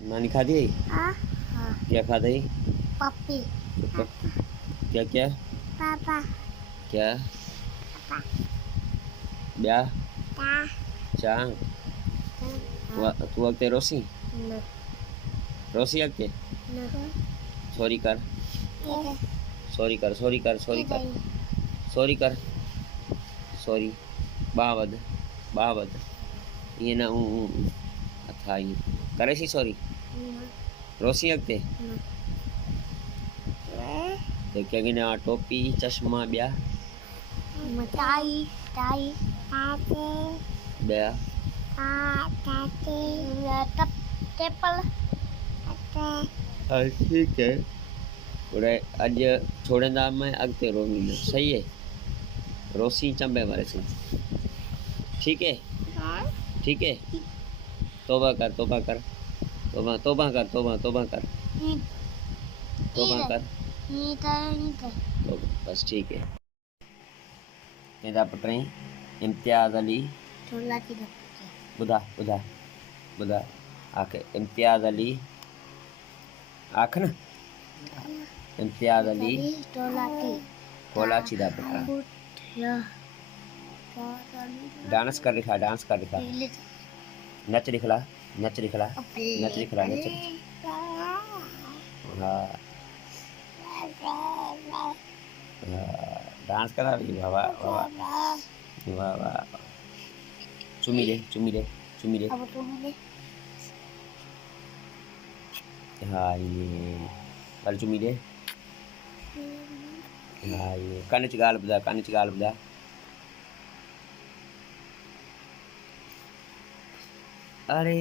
नानी खा दी? हाँ हाँ क्या खा दी? पप्पी क्या क्या पापा क्या पापा ब्या ता चांग तू अगते रोसी न रोसी अगते न सॉरी कर इधर सॉरी कर सॉरी कर सॉरी कर इधर सॉरी कर सॉरी बावद बावद ये ना था ये करे सी सॉरी न रोसी अगते न तो क्या गिने आ टोपी चश्मा ब्या ताई ताई ताते ब्या ताते तप टेपल ताते ठीक है उड़े अज छोड़ेंदा मैं अगते रोमी न सही है रोसी चंबे मारे से ठीक है ठीक है तौबा कर तौबा कर तौबा तौबा कर तौबा तौबा कर तौबा कर तो बस ठीक है मेरा पटरी इम्तियाज अली छोला की बुधा बुधा बुधा आके इम्तियाज अली आख न इम्तियाज अली छोला की कोला चिदा पटरा डांस कर दिखा नच दिखला नच दिखला नच दिखला नच हाँ डांस करा रही वाह वाह वाह वाह वाह चुमी दे चुमी दे चुमी दे अब तुमने हाँ ये कल चुमी दे हाँ ये काने च गाल बजा अरे